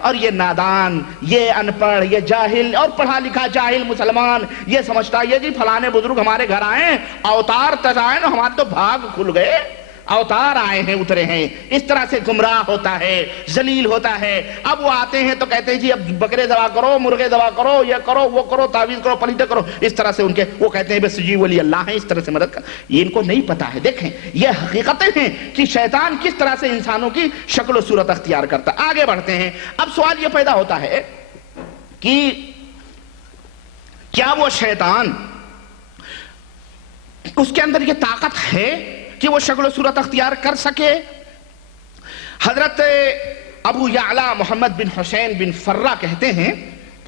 اور یہ نادان، یہ ان پڑھ، یہ جاہل اور پڑھا لکھا جاہل مسلمان یہ سمجھتا ہے جی فلانے بزرگ ہمارے گھر آئے، اوتار تجائے نا، ہمارے تو بھاگ کھل گئے، اوتار آئے ہیں، اترے ہیں، اس طرح سے گمراہ ہوتا ہے، ذلیل ہوتا ہے۔ اب وہ آتے ہیں تو کہتے ہیں جی اب بکرے ذبح کرو، مرغے ذبح کرو، یہ کرو وہ کرو، تعویذ کرو، پلیتے کرو، اس طرح سے ان کے وہ کہتے ہیں بس جی ولی اللہ ہیں، اس طرح سے مدد کر۔ یہ ان کو نہیں پتا ہے۔ دیکھیں یہ حقیقتیں ہیں کہ شیطان کس طرح سے انسانوں کی شکل و صورت اختیار کرتا ہے۔ آگے بڑھتے ہیں۔ اب سوال یہ پیدا ہوتا ہے کہ کیا وہ شیطان اس کے اندر یہ طاقت ہے کہ وہ شکل و صورت اختیار کر سکے؟ حضرت ابو یعلا محمد بن حسین بن فرہ کہتے ہیں،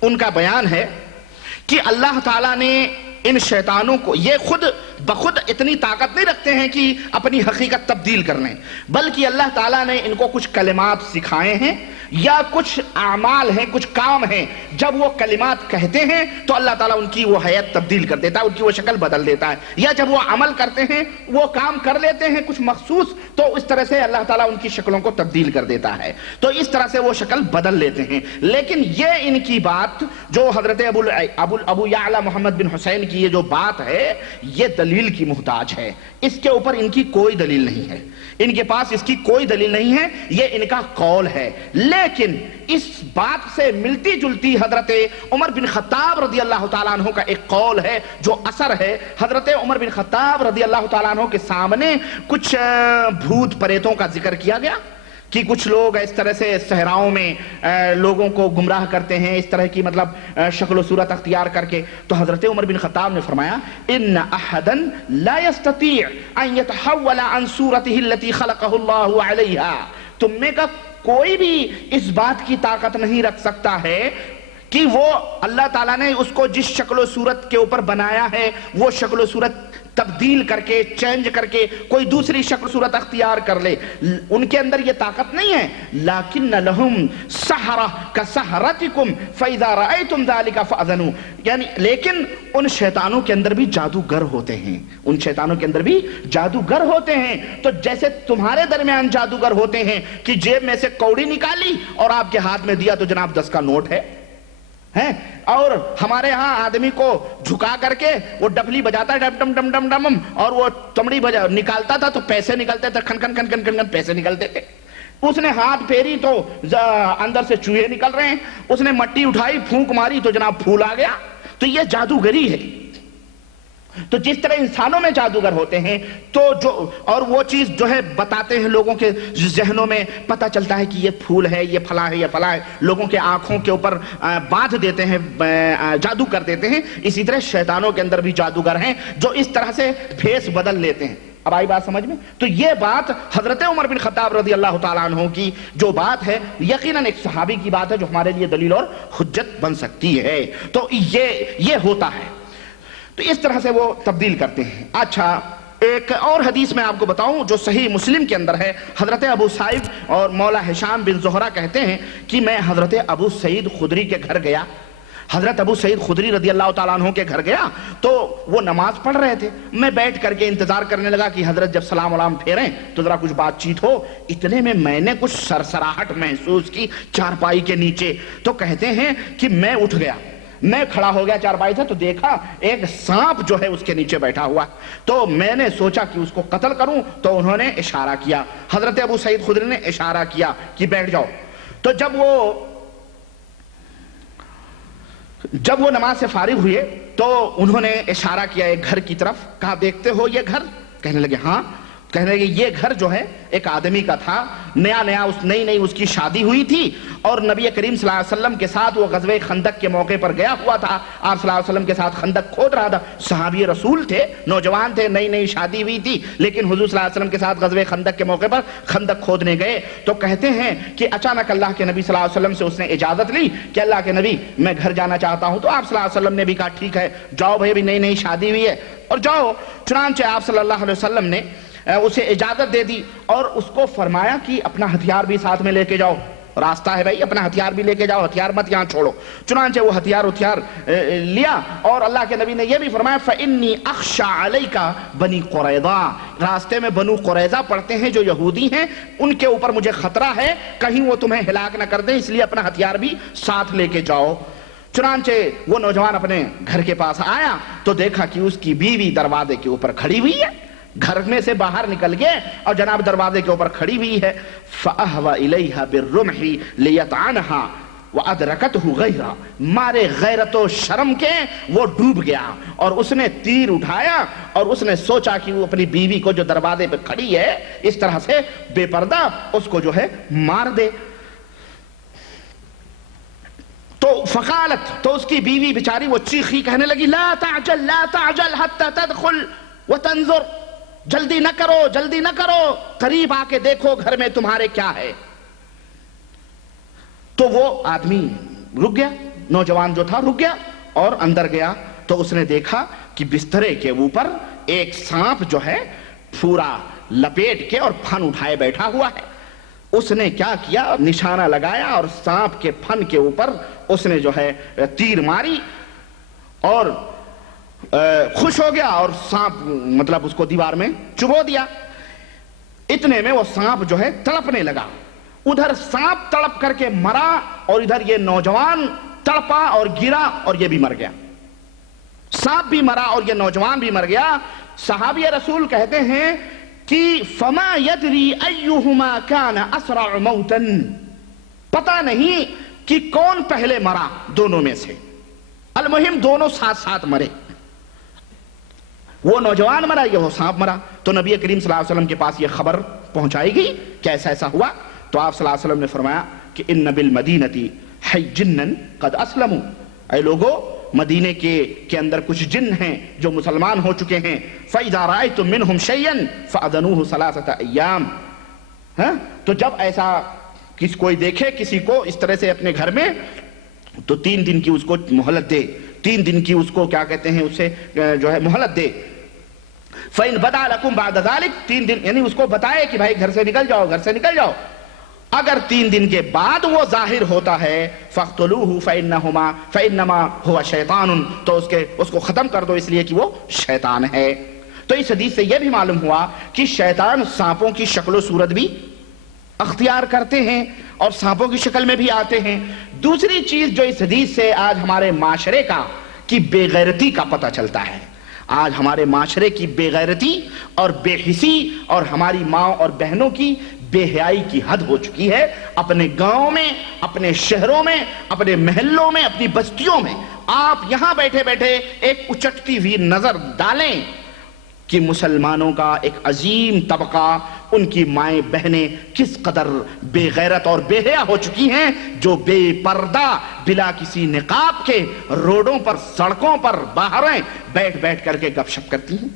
ان کا بیان ہے کہ اللہ تعالیٰ نے ان شیطانوں کو، یہ خود بخود اتنی طاقت نہیں رکھتے ہیں کہ اپنی حقیقت تبدیل کر لیں، بلکہ اللہ تعالیٰ نے ان کو کچھ کلمات سکھائے ہیں یا کچھ اعمال ہیں، کچھ کام ہیں، جب وہ کلمات کہتے ہیں تو اللہ تعالیٰ ان کی وہ حیت تبدیل کر دیتا ہے، ان کی وہ شکل بدل دیتا ہے، یا جب وہ عمل کرتے ہیں، وہ کام کر لیتے ہیں کچھ مخصوص، تو اس طرح سے اللہ تعالیٰ ان کی شکلوں کو تبدیل کر دیتا ہے، تو اس طرح سے وہ شکل بدل لیتے ہیں۔ لیکن یہ ان کی بات جو حضرت ابو یعلا محمد بن حسین کی یہ جو بات ہے یہ دلیل کی محتاج ہے، اس کے اوپر ان کی کوئی دلیل نہیں ہے، ان کے پاس اس کی کوئی دلیل نہیں ہے، یہ ان کا قول ہے۔ لیکن اس بات سے ملتی جلتی حضرت عمر بن خطاب رضی اللہ تعالیٰ عنہ کا ایک قول ہے جو اثر ہے۔ حضرت عمر بن خطاب رضی اللہ تعالیٰ عنہ کے سامنے کچھ بھوت پریتوں کا ذکر کیا گیا کہ کچھ لوگ اس طرح سے صحراؤں میں لوگوں کو گمراہ کرتے ہیں، اس طرح کی مطلب شکل و صورت اختیار کر کے، تو حضرت عمر بن خطاب نے فرمایا ان احدا لا يستطيع ان يتحول عن صورته التي خلقه الله عليها، تم میں کا کوئی بھی اس بات کی طاقت نہیں رکھ سکتا ہے کہ وہ اللہ تعالیٰ نے اس کو جس شکل و صورت کے اوپر بنایا ہے وہ شکل و صورت تبدیل کر کے، چینج کر کے کوئی دوسری شکل صورت اختیار کر لے، ان کے اندر یہ طاقت نہیں ہے۔ لیکن لہم سحرہ کسحرتکم فاذا رأیتم ذلک فاذنوا، یعنی لیکن ان شیطانوں کے اندر بھی جادوگر ہوتے ہیں، ان شیطانوں کے اندر بھی جادوگر ہوتے ہیں، تو جیسے تمہارے درمیان جادوگر ہوتے ہیں کہ جیب میں سے کوڑی نکالی اور آپ کے ہاتھ میں دیا تو جناب 10 کا نوٹ ہے، اور ہمارے ہاں آدمی کو جھکا کر کے وہ ڈفلی بجاتا ہے ڈم ڈم ڈم ڈم ڈم، اور وہ چمڑی نکالتا تھا تو پیسے نکلتے تھے، کھن کھن کھن کھن کھن پیسے نکلتے تھے، اس نے ہاتھ پھیری تو اندر سے چوہے نکل رہے ہیں، اس نے مٹی اٹھائی پھونک ماری تو جناب پھول آ گیا، تو یہ جادوگری ہے۔ تو جس طرح انسانوں میں جادوگر ہوتے ہیں تو جو اور وہ چیز جو ہے بتاتے ہیں، لوگوں کے ذہنوں میں پتہ چلتا ہے کہ یہ پھول ہے، یہ پھلا ہے، یہ پھلا ہے، لوگوں کے آنکھوں کے اوپر باندھ دیتے ہیں، جادو کر دیتے ہیں، اسی طرح شیطانوں کے اندر بھی جادوگر ہیں جو اس طرح سے بھیس بدل لیتے ہیں۔ اب آئی بات سمجھ میں؟ تو یہ بات حضرت عمر بن خطاب رضی اللہ تعالیٰ عنہ کی جو بات ہے یقیناً ایک صحابی کی بات ہے جو ہمارے لیے دلیل اور حجت بن سکتی ہے، تو یہ ہوتا ہے، تو اس طرح سے وہ تبدیل کرتے ہیں۔ اچھا ایک اور حدیث میں آپ کو بتاؤں جو صحیح مسلم کے اندر ہے، حضرت ابو سعید اور مولا ہشام بن زہرہ کہتے ہیں کہ میں حضرت ابو سعید خدری کے گھر گیا، حضرت ابو سعید خدری رضی اللہ تعالیٰ عنہ کے گھر گیا تو وہ نماز پڑھ رہے تھے، میں بیٹھ کر کے انتظار کرنے لگا کہ حضرت جب سلام علام پھیریں تو ذرا کچھ بات چیت ہو، اتنے میں نے کچھ سرسراہٹ محسوس کی چارپائی کے نیچے، تو کہتے ہیں کہ میں اٹھ گیا، میں کھڑا ہو گیا چارپائی سے تو دیکھا ایک سانپ جو ہے اس کے نیچے بیٹھا ہوا، تو میں نے سوچا کہ اس کو قتل کروں، تو انہوں نے اشارہ کیا، حضرت ابو سعید خدری نے اشارہ کیا کہ بیٹھ جاؤ، تو جب وہ نماز سے فارغ ہوئے تو انہوں نے اشارہ کیا ایک گھر کی طرف، کہا دیکھتے ہو یہ گھر؟ کہنے لگے ہاں، کہنے لگے یہ گھر جو ہے ایک آدمی کا تھا، نیا نئی اس کی شادی ہوئی تھی اور نبی کریم صلی اللہ علیہ وسلم کے ساتھ وہ غزوہ خندق کے موقع پر گیا ہوا تھا، آپ صلی اللہ علیہ وسلم کے ساتھ خندق کھود رہا تھا، صحابی رسول تھے، نوجوان تھے، نئی شادی ہوئی تھی، لیکن حضور صلی اللہ علیہ وسلم کے ساتھ غزوہ خندق کے موقع پر خندق کھودنے گئے، تو کہتے ہیں کہ اچانک اللہ کے نبی صلی اللہ علیہ وسلم سے اس نے اجازت لی کہ اللہ کے نبی میں گھر جانا چاہتا ہوں، تو آپ صلی اللہ علیہ وسلم نے بھی کہا ٹھیک ہے جاؤ بھائی، ابھی نئی شادی ہوئی ہے اور جاؤ، چنانچہ آپ صلی اللہ علیہ وسلم نے اسے اجازت دے دی اور اس کو فرمایا کہ اپنا ہتھیار بھی ساتھ میں لے کے جاؤ، راستہ ہے بھائی، اپنا ہتھیار بھی لے کے جاؤ، ہتھیار مت یہاں چھوڑو۔ چنانچہ وہ ہتھیار لیا، اور اللہ کے نبی نے یہ بھی فرمایا فَإِنِّي أَخْشَى عَلَيْكَ بنی قریظہ، راستے میں بنو قریظہ پڑھتے ہیں جو یہودی ہیں، ان کے اوپر مجھے خطرہ ہے، کہیں وہ تمہیں ہلاک نہ کر دیں، اس لیے اپنا ہتھیار بھی ساتھ لے کے جاؤ۔ چنانچہ وہ نوجوان اپنے گھر کے پاس آیا تو دیکھا کہ اس کی بیوی دروازے کے اوپر کھڑی ہوئی ہے، گھر میں سے باہر نکل گئے اور جناب دروازے کے اوپر کھڑی ہوئی ہے۔ فَأَهْوَ إِلَيْهَا بِالرُّمْحِ لِيَطْعَنَهَا وَأَدْرَكَتْهُ غَيْرًا، مارے غیرت و شرم کے وہ ڈوب گیا اور اس نے تیر اٹھایا اور اس نے سوچا کہ وہ اپنی بیوی کو جو دروازے پہ کھڑی ہے اس طرح سے بے پردہ اس کو جو ہے مار دے۔ تو فقالت، تو اس کی بیوی بیچاری وہ چیخی کہنے لگی لا تعجل لا تعجل حتى تدخل وتنظر، جلدی نہ کرو جلدی نہ کرو، قریب آ کے دیکھو گھر میں تمہارے کیا ہے۔ تو وہ آدمی رک گیا، نوجوان جو تھا رک گیا اور اندر گیا تو اس نے دیکھا کہ بسترے کے اوپر ایک سانپ جو ہے پورا لپیٹ کے اور پھن اٹھائے بیٹھا ہوا ہے۔ اس نے کیا کیا، نشانہ لگایا اور سانپ کے پھن کے اوپر اس نے جو ہے تیر ماری اور خوش ہو گیا اور سانپ مطلب اس کو دیوار میں چبو دیا۔ اتنے میں وہ سانپ جو ہے تڑپنے لگا، ادھر سانپ تڑپ کر کے مرا اور ادھر یہ نوجوان تڑپا اور گرا اور یہ بھی مر گیا، سانپ بھی مرا اور یہ نوجوان بھی مر گیا۔ صحابی رسول کہتے ہیں کہ فما یدری ایہما کان اسرع موتا، پتہ نہیں کہ کون پہلے مرا دونوں میں سے، المہم دونوں ساتھ ساتھ مرے، وہ نوجوان مرا یہ وہ سانپ مرا۔ تو نبی کریم صلی اللہ علیہ وسلم کے پاس یہ خبر پہنچائی گئی کہ ایسا ایسا ہوا، تو آپ صلی اللہ علیہ وسلم نے فرمایا کہ ان بالمدینۃ حی جنا قد اسلموا، اے لوگو مدینے کے اندر کچھ جن ہیں جو مسلمان ہو چکے ہیں، فَإِذَا رَأَيْتُم مِّنْهُمْ شَيْئًا فَأَذَنُوهُ ثَلَاثَةَ أَيَّامٍ، تو جب ایسا کوئی دیکھے کسی کو اس طرح سے اپنے گھر میں تو 3 دن کی اس کو مہلت دے، 3 دن کی اس کو کیا کہتے ہیں اسے جو ہے مہلت دے۔ فَإِن بَدَا لَكُمْ بَعْدَ ذَلِكَ، 3 دن یعنی اس کو بتائے کہ بھائی گھر سے نکل جاؤ گھر سے نکل جاؤ، اگر 3 دن کے بعد وہ ظاہر ہوتا ہے فَاقْتُلُوهُ فَإِنَّمَا هُوَ شَيْطَانٌ، تو اس کو ختم کر دو اس لیے کہ وہ شیطان ہے۔ تو اس حدیث سے یہ بھی معلوم ہوا کہ شیطان سانپوں کی شکل و صورت بھی اختیار کرتے ہیں اور سانپوں کی شکل میں بھی آتے ہیں۔ دوسری چیز جو اس حدیث سے آج ہمارے معاشرے کا کی بے غیرتی کا پتہ چلتا ہے، آج ہمارے معاشرے کی بے غیرتی اور بے حسی اور ہماری ماں اور بہنوں کی بے حیائی کی حد ہو چکی ہے۔ اپنے گاؤں میں، اپنے شہروں میں، اپنے محلوں میں، اپنی بستیوں میں آپ یہاں بیٹھے بیٹھے ایک اچٹتی ہوئی نظر ڈالیں کہ مسلمانوں کا ایک عظیم طبقہ، ان کی مائیں بہنیں کس قدر بے غیرت اور بے حیا ہو چکی ہیں، جو بے پردہ بلا کسی نقاب کے روڈوں پر سڑکوں پر باہر بیٹھ بیٹھ کر کے گپ شپ کرتی ہیں۔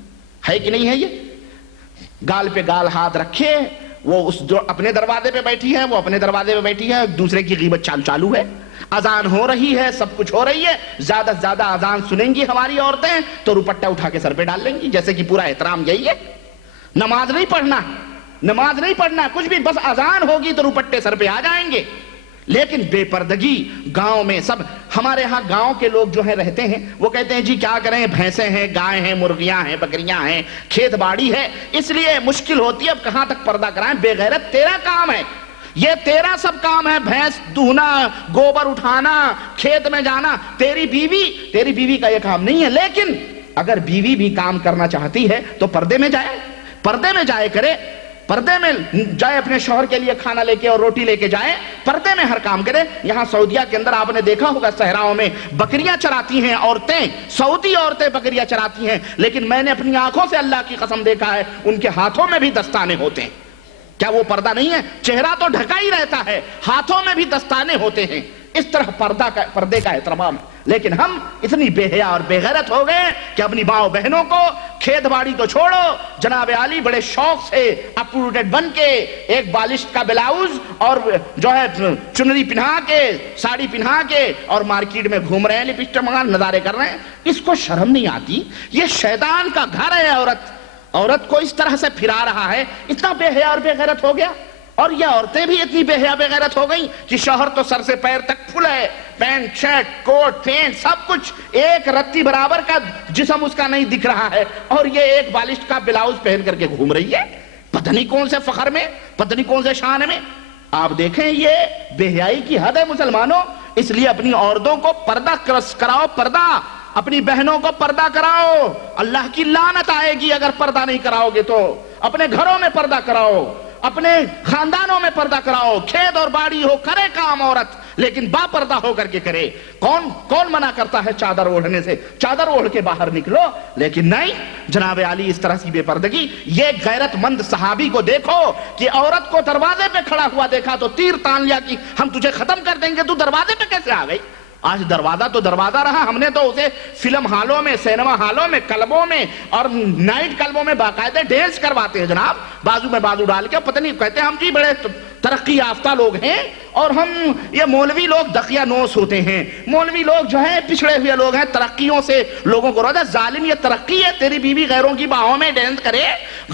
ہے کہ نہیں ہے؟ یہ گال پہ گال ہاتھ رکھے، وہ اس جو اپنے دروازے پہ بیٹھی ہے وہ اپنے دروازے پہ بیٹھی ہے، دوسرے کی غیبت چالو ہے، اذان ہو رہی ہے، سب کچھ ہو رہی ہے، زیادہ سے زیادہ اذان سنیں گی ہماری عورتیں تو روپٹہ اٹھا کے سر پہ ڈال لیں گی، جیسے کہ پورا احترام یہی ہے۔ نماز نہیں پڑھنا، نماز نہیں پڑھنا کچھ بھی، بس اذان ہوگی تو روپٹے سر پہ آ جائیں گے۔ لیکن بے پردگی گاؤں میں سب، ہمارے ہاں گاؤں کے لوگ جو ہیں رہتے ہیں وہ کہتے ہیں جی کیا کریں، بھینسیں ہیں، گائے ہیں، مرغیاں ہیں، بکریاں ہیں، کھیت باڑی ہے، اس لیے مشکل ہوتی ہے، اب کہاں تک پردہ کرائیں۔ بے غیرت تیرا کام ہے، یہ تیرا سب کام ہے، بھینس دھونا، گوبر اٹھانا، کھیت میں جانا، تیری بیوی کا یہ کام نہیں ہے۔ لیکن اگر بیوی بھی کام کرنا چاہتی ہے تو پردے میں جائے، پردے میں جائے کرے، پردے میں جائے، اپنے شوہر کے لیے کھانا لے کے اور روٹی لے کے جائے، پردے میں ہر کام کرے۔ یہاں سعودیہ کے اندر آپ نے دیکھا ہوگا صحراؤں میں بکریاں چراتی ہیں عورتیں، سعودی عورتیں بکریاں چراتی ہیں، لیکن میں نے اپنی آنکھوں سے اللہ کی قسم دیکھا ہے ان کے ہاتھوں میں بھی دستانے ہوتے ہیں۔ کیا وہ پردہ نہیں ہے؟ چہرہ تو ڈھکا ہی رہتا ہے، ہاتھوں میں بھی دستانے ہوتے ہیں۔ اس طرح پردے کا احترام ہے۔ لیکن ہم اتنی بے حیا اور بے غیرت ہو گئے کہ اپنی ماں بہنوں کو کھیت باڑی تو چھوڑو، جناب عالی بڑے شوق سے اپ ٹو ڈیٹ بن کے ایک بالشت کا بلاؤز اور جو ہے چنری پہنا کے، ساڑی پہنا کے اور مارکیٹ میں گھوم رہے ہیں، لپسٹک منگا نظارے کر رہے ہیں۔ اس کو شرم نہیں آتی؟ یہ شیطان کا گھر ہے، عورت کو اس طرح سے پھرا رہا ہے، اتنا بے حیا اور بے غیرت ہو گیا۔ اور یہ عورتیں بھی اتنی بے حیا بے غیرت ہو گئیں کہ شوہر تو سر سے پیر تک کھلا ہے، پینٹ شرٹ کوٹ پینٹ سب کچھ ایک رتی برابر کا جسم اس کا نہیں دکھ رہا ہے، اور یہ ایک بالشت کا بلاؤز پہن کر کے گھوم رہی ہے، پتہ نہیں کون سے فخر میں، پتہ نہیں کون سے شان میں۔ آپ دیکھیں یہ بے حیائی کی حد ہے مسلمانوں، اس لیے اپنی عورتوں کو پردہ کراؤ، پردہ اپنی بہنوں کو پردہ کراؤ، اللہ کی لعنت آئے گی اگر پردہ نہیں کراؤ گے تو۔ اپنے گھروں میں پردہ کراؤ، اپنے خاندانوں میں پردہ کراؤ، کھیت اور باڑی ہو کرے کام عورت لیکن با پردہ ہو کر کے کرے۔ کون منع کرتا ہے چادر اوڑھنے سے؟ چادر اوڑھ کے باہر نکلو، لیکن نہیں جناب علی اس طرح سی بے پردگی۔ یہ غیرت مند صحابی کو دیکھو کہ عورت کو دروازے پہ کھڑا ہوا دیکھا تو تیر تان لیا کہ ہم تجھے ختم کر دیں گے، تو دروازے پہ کیسے آ گئی؟ آج دروازہ تو دروازہ رہا، ہم نے تو اسے فلم ہالوں میں، سینما ہالوں میں، کلبوں میں اور نائٹ کلبوں میں باقاعدہ ڈینس کرواتے ہیں جناب، بازو میں بازو ڈال کے، پتہ نہیں کہتے ہیں ہم جی بڑے ترقی یافتہ لوگ ہیں، اور ہم یہ مولوی لوگ دقیہ نوس ہوتے ہیں، مولوی لوگ جو ہیں پچھڑے ہوئے لوگ ہیں، ترقیوں سے لوگوں کو روزہ۔ ظالم یہ ترقی ہے؟ تیری بیوی غیروں کی باہوں میں ڈینس کرے،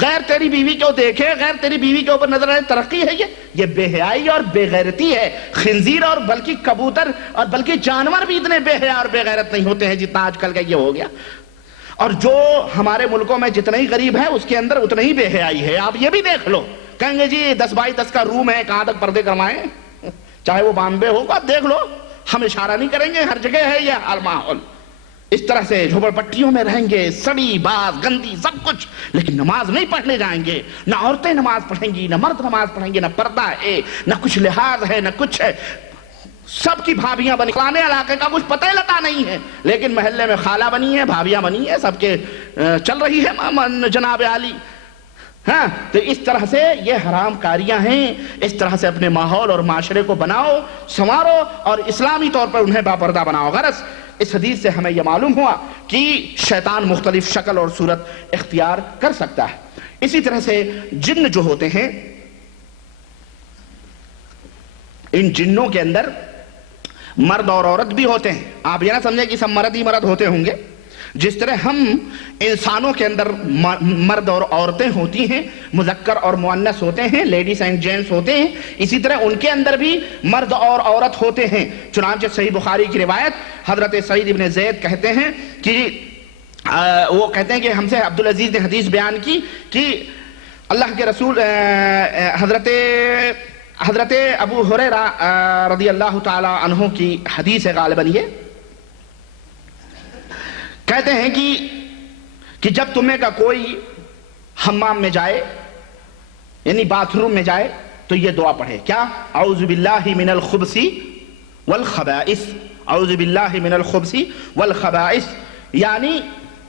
غیر تیری بیوی کو دیکھے، غیر تیری بیوی کے اوپر نظر آئے، ترقی ہے یہ بے حیائی اور بے غیرتی ہے۔ خنزیر اور بلکہ کبوتر اور بلکہ جانور بھی اتنے بے حیا اور بے غیرت نہیں ہوتے ہیں جتنا آج کل کا یہ ہو گیا۔ اور جو ہمارے ملکوں میں جتنا ہی غریب ہے اس کے اندر اتنا ہی بے حیائی ہے۔ آپ یہ بھی دیکھ لو، کہیں گے جی 10x10 کا روم ہے، کہاں تک پردے کروائیں، چاہے وہ بامبے ہو، آپ دیکھ لو، ہم اشارہ نہیں کریں گے، ہر جگہ ہے یہ حال ماحول۔ اس طرح سے جھوپڑ پٹیوں میں رہیں گے، سڑی باز گندی سب کچھ، لیکن نماز نہیں پڑھنے جائیں گے، نہ عورتیں نماز پڑھیں گی، نہ مرد نماز پڑھیں گے، نہ پردہ ہے، نہ کچھ لحاظ ہے، نہ کچھ ہے، سب کی بھابیاں بنی، فلانے علاقے کا کچھ پتہ لتا نہیں ہے، لیکن محلے میں خالہ بنی ہے، بھابیاں بنی ہے، سب کے چل رہی ہے جناب عالی۔ ہاں تو اس طرح سے یہ حرام کاریاں ہیں، اس طرح سے اپنے ماحول اور معاشرے کو بناؤ، سنوارو اور اسلامی طور پر انہیں باپردہ بناؤ۔ غرض اس حدیث سے ہمیں یہ معلوم ہوا کہ شیطان مختلف شکل اور صورت اختیار کر سکتا ہے۔ اسی طرح سے جن جو ہوتے ہیں، ان جنوں کے اندر مرد اور عورت بھی ہوتے ہیں۔ آپ یہ نہ سمجھیں کہ سب مرد ہی مرد ہوتے ہوں گے، جس طرح ہم انسانوں کے اندر مرد اور عورتیں ہوتی ہیں، مذکر اور مؤنث ہوتے ہیں، لیڈیز اینڈ جینٹس ہوتے ہیں، اسی طرح ان کے اندر بھی مرد اور عورت ہوتے ہیں۔ چنانچہ صحیح بخاری کی روایت حضرت سعید بن زید کہتے ہیں کہ وہ کہتے ہیں کہ ہم سے عبدالعزیز نے حدیث بیان کی کہ اللہ کے رسول حضرت ابو ہریرہ رضی اللہ تعالی عنہ کی حدیث ہے غالباً یہ، کہتے ہیں کہ جب تمہیں کا کوئی حمام میں جائے یعنی باتھ روم میں جائے تو یہ دعا پڑھے، کیا؟ اعوذ باللہ من الخبث والخبائث، اعوذ باللہ من الخبث والخبائث، یعنی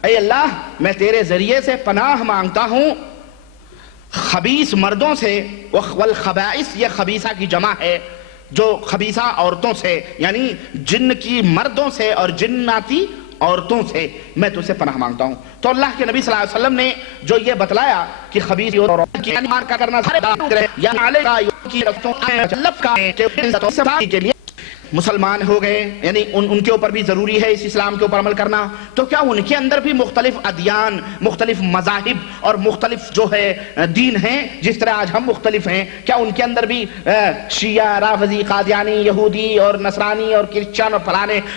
اے اللہ میں تیرے ذریعے سے پناہ مانگتا ہوں خبیث مردوں سے، والخبائث یہ خبیثہ کی جمع ہے، جو خبیثہ عورتوں سے، یعنی جن کی مردوں سے اور جناتی عورتوں سے میں تجھ سے پناہ مانگتا ہوں۔ تو اللہ کے نبی صلی اللہ علیہ وسلم نے جو یہ بتلایا کہ خبیث اور عورت کی انمان کا کرنا کے لیے مسلمان ہو گئے، یعنی ان کے اوپر بھی ضروری ہے اس اسلام کے اوپر عمل کرنا، تو کیا ان کے اندر بھی مختلف ادیان، مختلف مذاہب اور مختلف جو ہے دین ہیں، جس طرح آج ہم مختلف ہیں، کیا ان کے اندر بھی شیعہ، رافضی، قادیانی، یہودی اور نصرانی اور کرسچن اور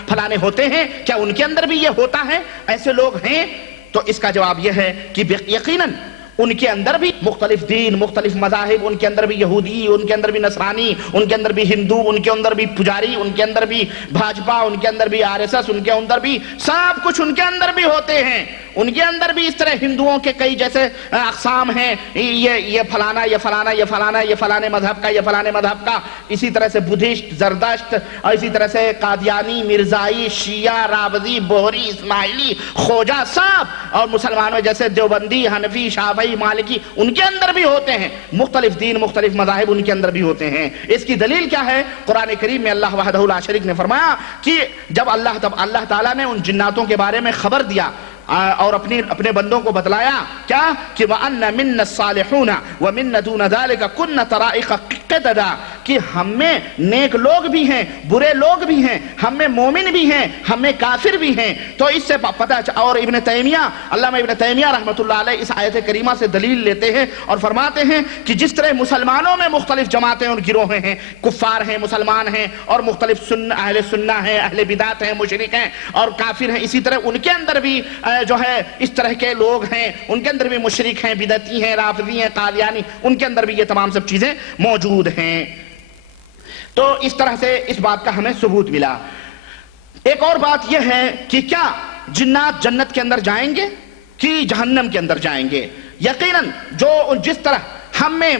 فلانے ہوتے ہیں؟ کیا ان کے اندر بھی یہ ہوتا ہے؟ ایسے لوگ ہیں؟ تو اس کا جواب یہ ہے کہ یقیناً ان کے اندر بھی مختلف دین، مختلف مذاہب، ان کے اندر بھی یہودی، ان کے اندر بھی نصرانی، ان کے اندر بھی ہندو، ان کے اندر بھی پجاری، ان کے اندر بھی بھاجپا، ان کے اندر بھی RSS، ان کے اندر بھی سب کچھ ان کے اندر بھی ہوتے ہیں۔ ان کے اندر بھی اس طرح ہندوؤں کے کئی جیسے اقسام ہیں، یہ فلانا، یہ فلانا، یہ فلانا، یہ فلانے مذہب کا، یہ فلانے مذہب کا، اسی طرح سے بدھسٹ، زردشت، اور اسی طرح سے قادیانی، مرزائی، شیعہ، رافضی، بوہری، اسماعیلی، خواجہ، سب، اور مسلمانوں جیسے دیوبندی، حنفی، شافعی، مالکی، ان کے اندر بھی ہوتے ہیں۔ مختلف دین، مختلف مذاہب ان کے اندر بھی ہوتے ہیں۔ اس کی دلیل کیا ہے؟ قرآن کریم میں اللہ وحدہ لا شریک نے فرمایا کہ جب اللہ تعالیٰ نے ان جناتوں کے بارے میں خبر دیا اور اپنے بندوں کو بتلایا کیا کہ وَأَنَّ مِنَّ الصَّالِحُونَ وَمِنَّ دُونَ ذَلِكَ كُنَّ طَرَائِقَ قِدَدًا کہ ہم میں نیک لوگ بھی ہیں، برے لوگ بھی ہیں، ہم میں مومن بھی ہیں، ہم میں کافر بھی ہیں۔ تو اس سے پتہ اور ابن تیمیہ، علامہ ابن تیمیہ رحمۃ اللہ علیہ اس آیت کریمہ سے دلیل لیتے ہیں اور فرماتے ہیں کہ جس طرح مسلمانوں میں مختلف جماعتیں اور گروہ ہیں، کفار ہیں، مسلمان ہیں، اور مختلف اہل سنہ ہیں، اہل بدعت ہیں، مشرک ہیں اور کافر ہیں، اسی طرح ان کے اندر بھی جو ہے اس طرح کے لوگ ہیں، ان کے اندر بھی مشرک ہیں، بدعتی ہیں، رافضی ہیں، قادیانی، ان کے اندر بھی یہ تمام سب چیزیں موجود ہیں۔ تو اس طرح سے اس بات کا ہمیں ثبوت ملا۔ ایک اور بات یہ ہے کہ کیا جنات جنت کے اندر جائیں گے کہ جہنم کے اندر جائیں گے؟ یقیناً جو جس طرح ہم میں